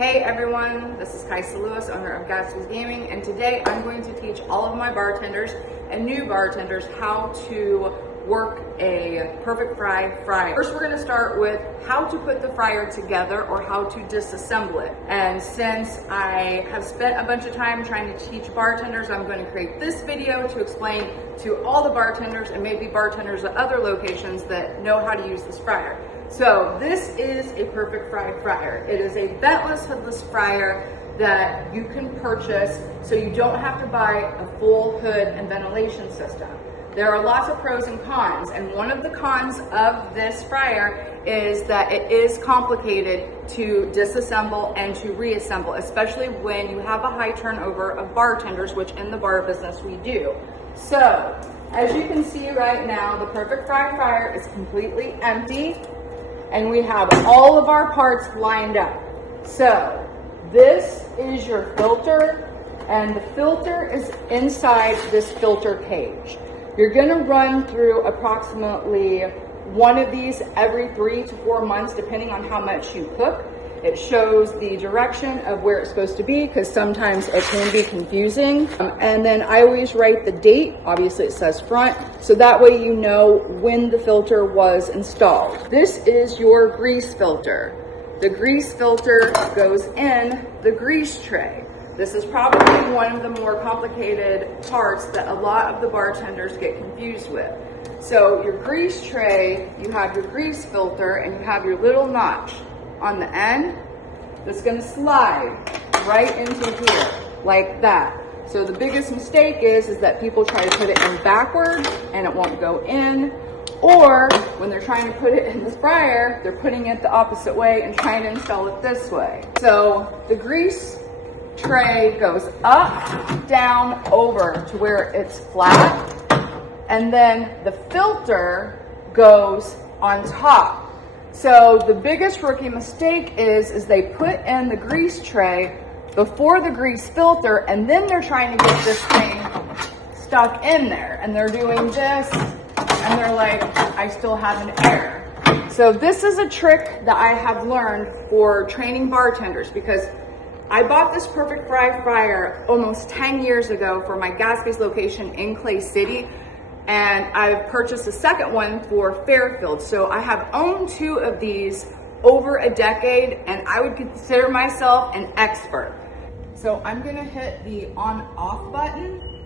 Hey everyone, this is Kaisa Lewis, owner of Gatsby's Gaming, and today I'm going to teach all of my bartenders and new bartenders how to work a perfect fry fryer. First, we're going to start with how to put the fryer together or how to disassemble it. And since I have spent a bunch of time trying to teach bartenders, I'm going to create this video to explain to all the bartenders and maybe bartenders at other locations that know how to use this fryer. So this is a perfect fry fryer. It is a ventless, hoodless fryer that you can purchase so you don't have to buy a full hood and ventilation system. There are lots of pros and cons, and one of the cons of this fryer is that it is complicated to disassemble and to reassemble, especially when you have a high turnover of bartenders, which in the bar business we do. So, as you can see right now, the perfect fry fryer is completely empty, and we have all of our parts lined up. So, this is your filter, and the filter is inside this filter cage. You're gonna run through approximately one of these every 3 to 4 months, depending on how much you cook. It shows the direction of where it's supposed to be, because sometimes it can be confusing. And then I always write the date, obviously it says front, so that way you know when the filter was installed. This is your grease filter. The grease filter goes in the grease tray. This is probably one of the more complicated parts that a lot of the bartenders get confused with. So your grease tray, you have your grease filter and you have your little notch on the end that's going to slide right into here like that. So the biggest mistake is that people try to put it in backwards and it won't go in, or when they're trying to put it in the fryer, they're putting it the opposite way and trying to install it this way. So the grease tray goes up, down, over to where it's flat, and then the filter goes on top. So the biggest rookie mistake is they put in the grease tray before the grease filter, and then they're trying to get this thing stuck in there, and they're doing this, and they're like, I still have an error. So this is a trick that I have learned for training bartenders, because I bought this perfect fry fryer almost 10 years ago for my Gatsby's location in Clay City, and I've purchased a second one for Fairfield. So I have owned 2 of these over a decade, and I would consider myself an expert. So I'm gonna hit the on-off button,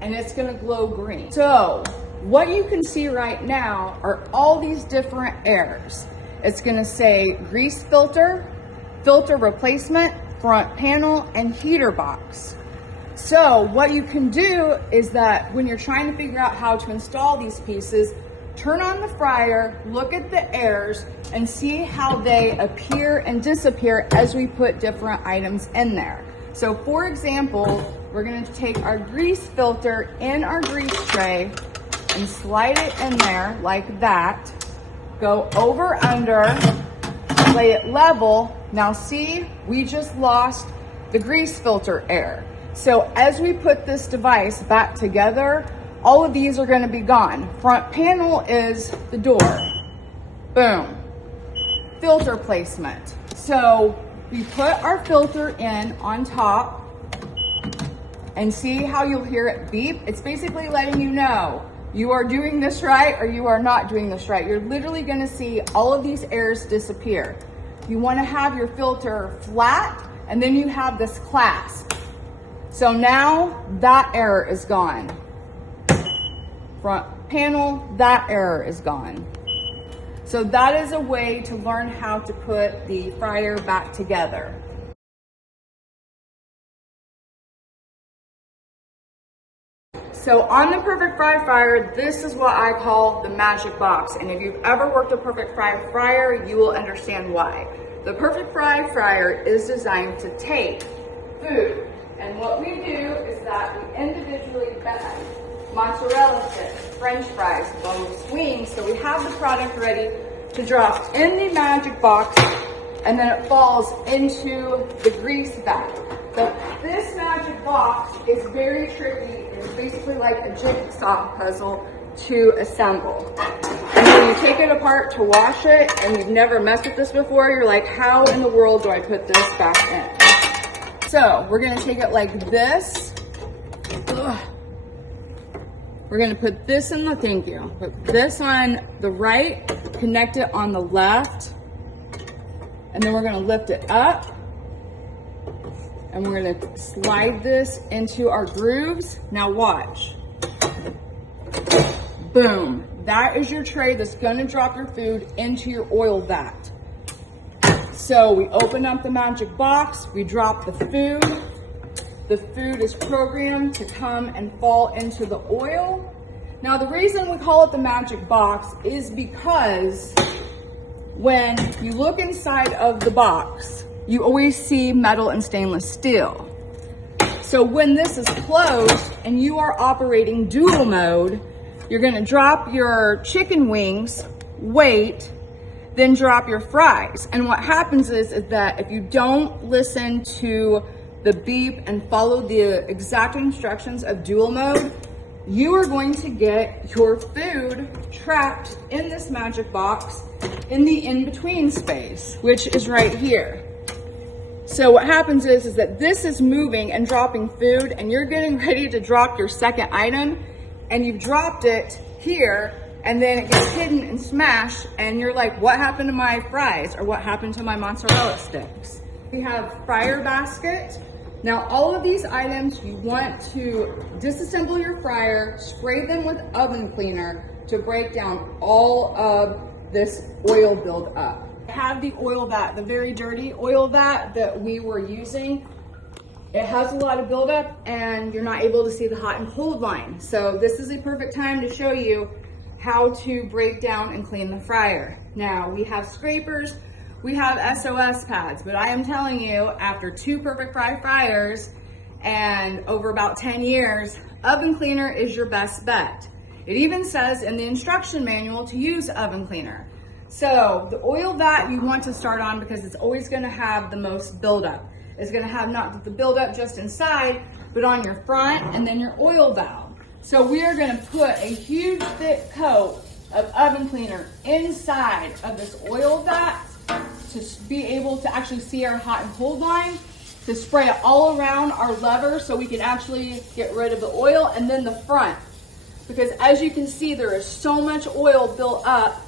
and it's gonna glow green. So what you can see right now are all these different errors. It's gonna say grease filter, filter replacement, front panel, and heater box. So what you can do is that when you're trying to figure out how to install these pieces, turn on the fryer, look at the errors, and see how they appear and disappear as we put different items in there. So for example, we're going to take our grease filter in our grease tray and slide it in there like that, go over under, lay it level. Now see, we just lost the grease filter air. So as we put this device back together, all of these are going to be gone. Front panel is the door. Boom. Filter placement. So we put our filter in on top, and see how you'll hear it beep? It's basically letting you know you are doing this right or you are not doing this right. You're literally going to see all of these errors disappear. You want to have your filter flat, and then you have this clasp. So now that error is gone. Front panel, that error is gone. So that is a way to learn how to put the fryer back together. So on the perfect fry fryer, this is what I call the magic box. And if you've ever worked a perfect fry fryer, you will understand why. The perfect fry fryer is designed to take food. And what we do is that we individually bag mozzarella sticks, french fries, boneless wings. So we have the product ready to drop in the magic box, and then it falls into the grease bag. But this magic box is very tricky. It's basically like a jigsaw puzzle to assemble. And then you take it apart to wash it and you've never messed with this before, you're like, how in the world do I put this back in? So we're gonna take it like this. Ugh. We're gonna put this in the, thank you. Put this on the right, connect it on the left, and then we're gonna lift it up. And we're gonna slide this into our grooves. Now watch. Boom. That is your tray that's gonna drop your food into your oil vat. So we open up the magic box, we drop the food. The food is programmed to come and fall into the oil. Now the reason we call it the magic box is because when you look inside of the box, you always see metal and stainless steel. So when this is closed and you are operating dual mode, you're gonna drop your chicken wings, wait, then drop your fries. And what happens is that if you don't listen to the beep and follow the exact instructions of dual mode, you are going to get your food trapped in this magic box in the in-between space, which is right here. So what happens is that this is moving and dropping food, and you're getting ready to drop your second item, and you've dropped it here, and then it gets hidden and smashed, and you're like, what happened to my fries? Or what happened to my mozzarella sticks? We have fryer basket. Now all of these items, you want to disassemble your fryer, spray them with oven cleaner to break down all of this oil buildup. I have the oil vat, the very dirty oil vat that we were using. It has a lot of buildup and you're not able to see the hot and cold line. So this is a perfect time to show you how to break down and clean the fryer. Now we have scrapers, we have SOS pads, but I am telling you, after 2 Perfect Fry fryers and over about 10 years, oven cleaner is your best bet. It even says in the instruction manual to use oven cleaner. So the oil vat you want to start on because it's always gonna have the most buildup. It's gonna have not the buildup just inside, but on your front and then your oil valve. So we are gonna put a huge thick coat of oven cleaner inside of this oil vat to be able to actually see our hot and cold line, to spray it all around our lever so we can actually get rid of the oil, and then the front. Because as you can see, there is so much oil built up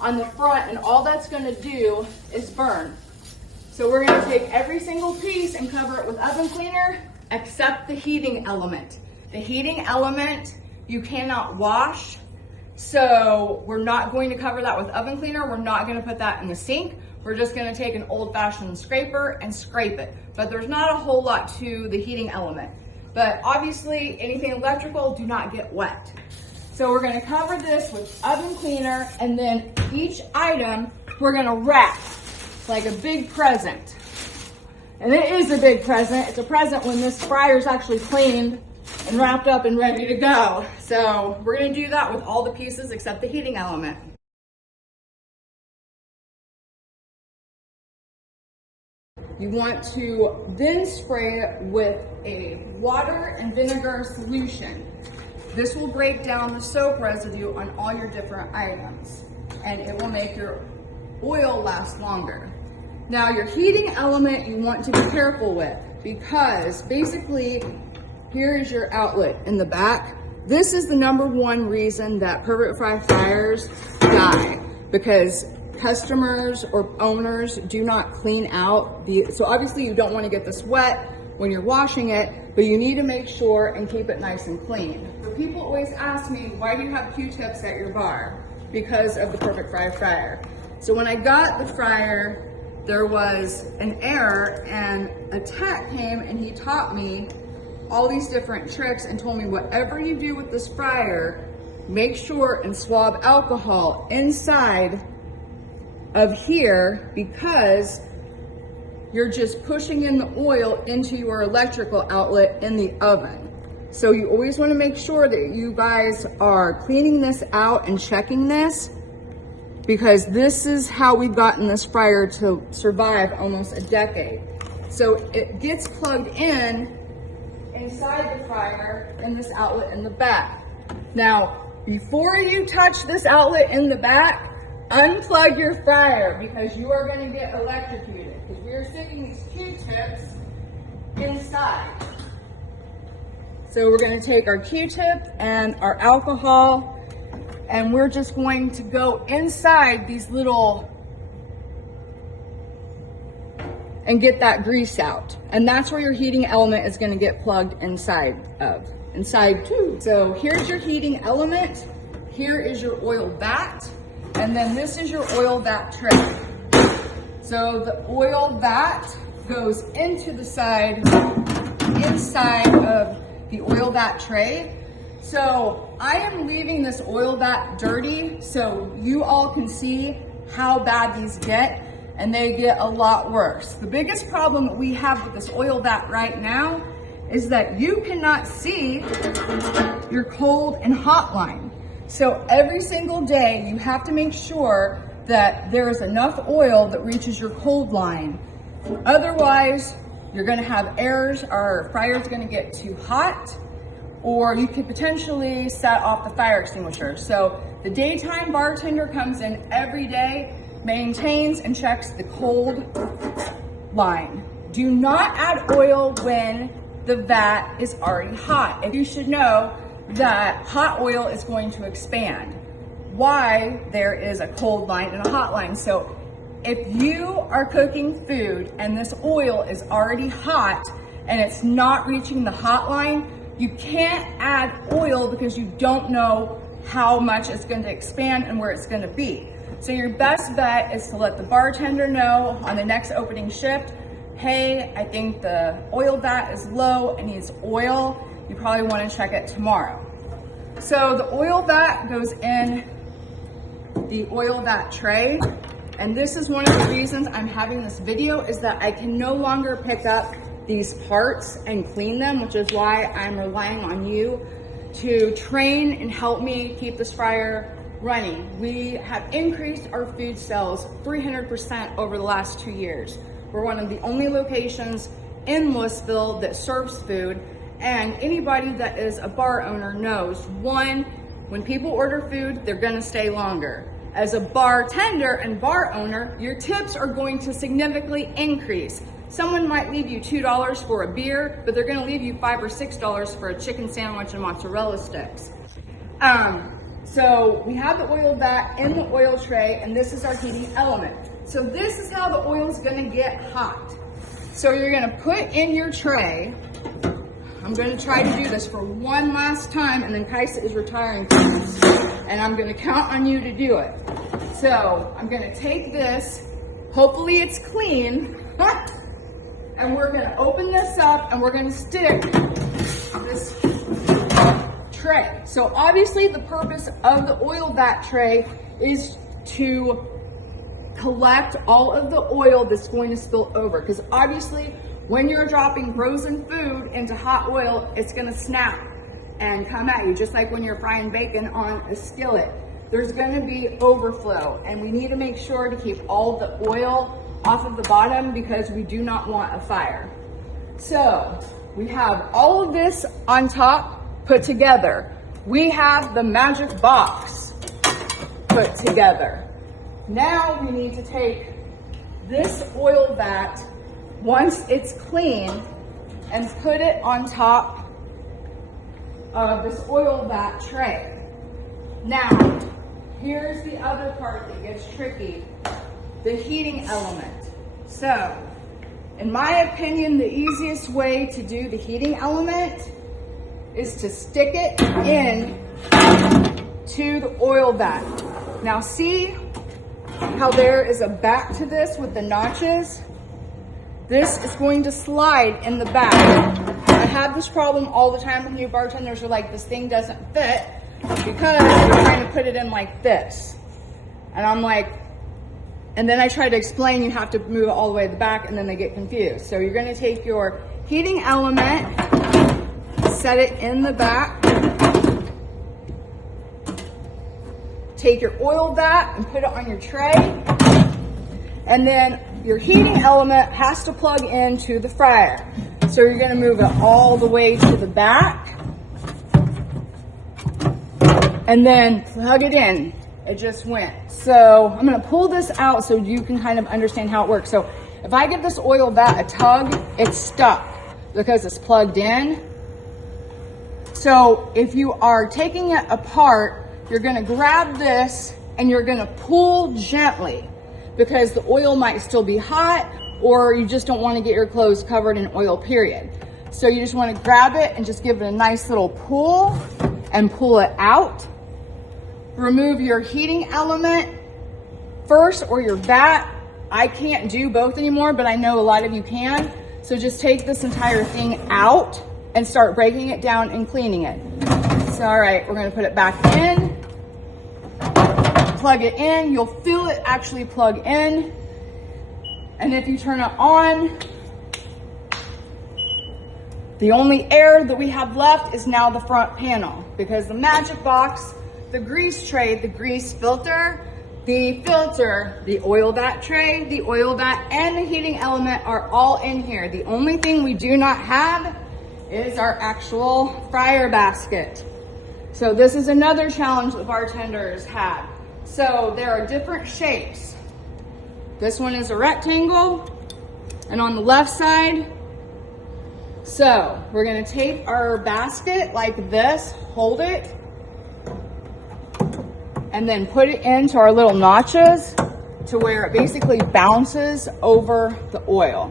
on the front, and all that's gonna do is burn. So we're gonna take every single piece and cover it with oven cleaner, except the heating element. The heating element, you cannot wash, so we're not going to cover that with oven cleaner. We're not gonna put that in the sink. We're just gonna take an old-fashioned scraper and scrape it. But there's not a whole lot to the heating element. But obviously, anything electrical, do not get wet. So we're gonna cover this with oven cleaner, and then each item we're gonna wrap like a big present. And it is a big present. It's a present when this fryer's actually cleaned and wrapped up and ready to go. So we're gonna do that with all the pieces except the heating element. You want to then spray it with a water and vinegar solution. This will break down the soap residue on all your different items, and it will make your oil last longer. Now your heating element you want to be careful with, because basically here is your outlet in the back. This is the #1 reason that Perfect Fry fryers die, because customers or owners do not clean out so obviously you don't want to get this wet when you're washing it, but you need to make sure and keep it nice and clean. So people always ask me, why do you have Q-tips at your bar? Because of the Perfect Fry fryer. So when I got the fryer, there was an error, and a tech came and he taught me all these different tricks and told me, whatever you do with this fryer, make sure and swab alcohol inside of here, because you're just pushing in the oil into your electrical outlet in the oven. So you always want to make sure that you guys are cleaning this out and checking this, because this is how we've gotten this fryer to survive almost a decade. So it gets plugged in inside the fryer in this outlet in the back. Now, before you touch this outlet in the back, unplug your fryer because you are going to get electrocuted because we are sticking these Q-tips inside. So we're going to take our Q-tip and our alcohol and we're just going to go inside these little and get that grease out. And that's where your heating element is going to get plugged inside too. So here's your heating element. Here is your oil vat. And then this is your oil vat tray. So the oil vat goes into the inside of the oil vat tray. So I am leaving this oil vat dirty so you all can see how bad these get, and they get a lot worse. The biggest problem that we have with this oil vat right now is that you cannot see your cold and hot line. So every single day you have to make sure that there is enough oil that reaches your cold line. Otherwise, you're gonna have errors, our fryer's gonna get too hot, or you could potentially set off the fire extinguisher. So the daytime bartender comes in every day, maintains and checks the cold line. Do not add oil when the vat is already hot. And you should know that hot oil is going to expand. Why there is a cold line and a hot line. So if you are cooking food and this oil is already hot and it's not reaching the hot line, you can't add oil because you don't know how much it's going to expand and where it's going to be. So your best bet is to let the bartender know on the next opening shift, hey, I think the oil vat is low, it needs oil. You probably want to check it tomorrow. So the oil vat goes in the oil vat tray. And this is one of the reasons I'm having this video, is that I can no longer pick up these parts and clean them, which is why I'm relying on you to train and help me keep this fryer running. We have increased our food sales 300% over the last 2 years. We're one of the only locations in Louisville that serves food, and anybody that is a bar owner knows, one, when people order food, they're gonna stay longer. As a bartender and bar owner, your tips are going to significantly increase. Someone might leave you $2 for a beer, but they're gonna leave you $5 or $6 for a chicken sandwich and mozzarella sticks. So we have the oil vat in the oil tray, and this is our heating element. So this is how the oil is gonna get hot. So you're gonna put in your tray. I'm gonna try to do this for one last time, and then Kaisa is retiring from this, and I'm gonna count on you to do it. So I'm gonna take this, hopefully it's clean, and we're gonna open this up and we're gonna stick this tray. So obviously the purpose of the oil vat tray is to collect all of the oil that's going to spill over, because obviously when you're dropping frozen food into hot oil, it's gonna snap and come at you, just like when you're frying bacon on a skillet. There's gonna be overflow, and we need to make sure to keep all the oil off of the bottom because we do not want a fire. So we have all of this on top put together. We have the magic box put together. Now we need to take this oil vat, once it's clean, and put it on top of this oil vat tray. Now, here's the other part that gets tricky, the heating element. So, in my opinion, the easiest way to do the heating element is to stick it in to the oil vat. Now see how there is a back to this with the notches? This is going to slide in the back. I have this problem all the time with new bartenders. Are like, this thing doesn't fit because they're trying to put it in like this. And I'm like, and then I try to explain you have to move it all the way to the back, and then they get confused. So you're gonna take your heating element, set it in the back, take your oil vat and put it on your tray, and then your heating element has to plug into the fryer. So you're gonna move it all the way to the back, and then plug it in. it just went. So I'm gonna pull this out so you can kind of understand how it works. So if I give this oil vat a tug, it's stuck because it's plugged in. So if you are taking it apart, you're gonna grab this and you're gonna pull gently because the oil might still be hot, or you just don't wanna get your clothes covered in oil, period. So you just wanna grab it and just give it a nice little pull and pull it out. Remove your heating element first or your vat. I can't do both anymore, but I know a lot of you can. So just take this entire thing out and start breaking it down and cleaning it. So, all right, we're gonna put it back in, plug it in. You'll feel it actually plug in. And if you turn it on, the only air that we have left is now the front panel, because the magic box, the grease tray, the grease filter, the filter, the oil vat tray, the oil vat, and the heating element are all in here. The only thing we do not have is our actual fryer basket. So this is another challenge the bartenders have. So there are different shapes. This one is a rectangle, and on the left side, so we're gonna take our basket like this, hold it, and then put it into our little notches to where it basically bounces over the oil.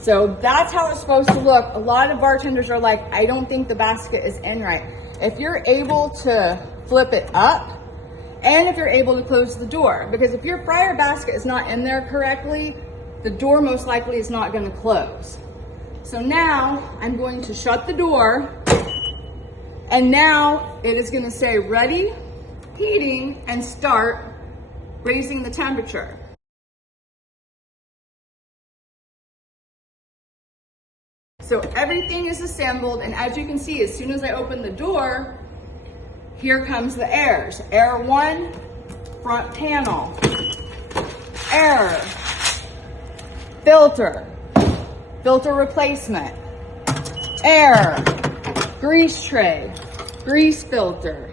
So that's how it's supposed to look. A lot of bartenders are like, I don't think the basket is in right. If you're able to flip it up, and if you're able to close the door, because if your fryer basket is not in there correctly, the door most likely is not gonna close. So now I'm going to shut the door, and now it is gonna say ready, heating, and start raising the temperature. So everything is assembled, and as you can see, as soon as I open the door, here comes the airs. Air 1, front panel. Air, filter, filter replacement. Air, grease tray, grease filter.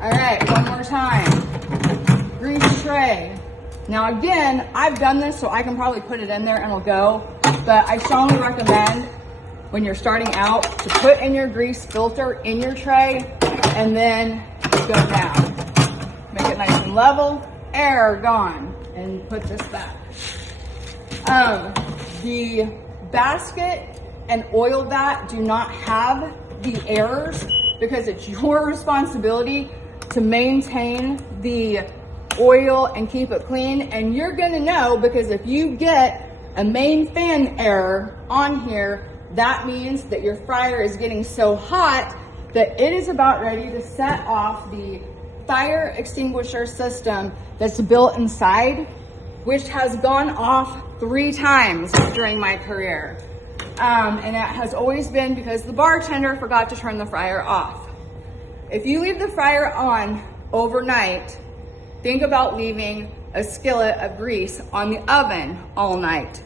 All right, one more time. Grease tray. Now again, I've done this so I can probably put it in there and it'll go, but I strongly recommend when you're starting out to put in your grease filter in your tray and then go down. Make it nice and level. Air gone, and put this back. The basket and oil vat do not have the airs because it's your responsibility to maintain the oil and keep it clean. And you're gonna know, because if you get a main fan error on here, that means that your fryer is getting so hot that it is about ready to set off the fire extinguisher system that's built inside, which has gone off 3 times during my career. And that has always been because the bartender forgot to turn the fryer off. If you leave the fryer on overnight, think about leaving a skillet of grease on the oven all night.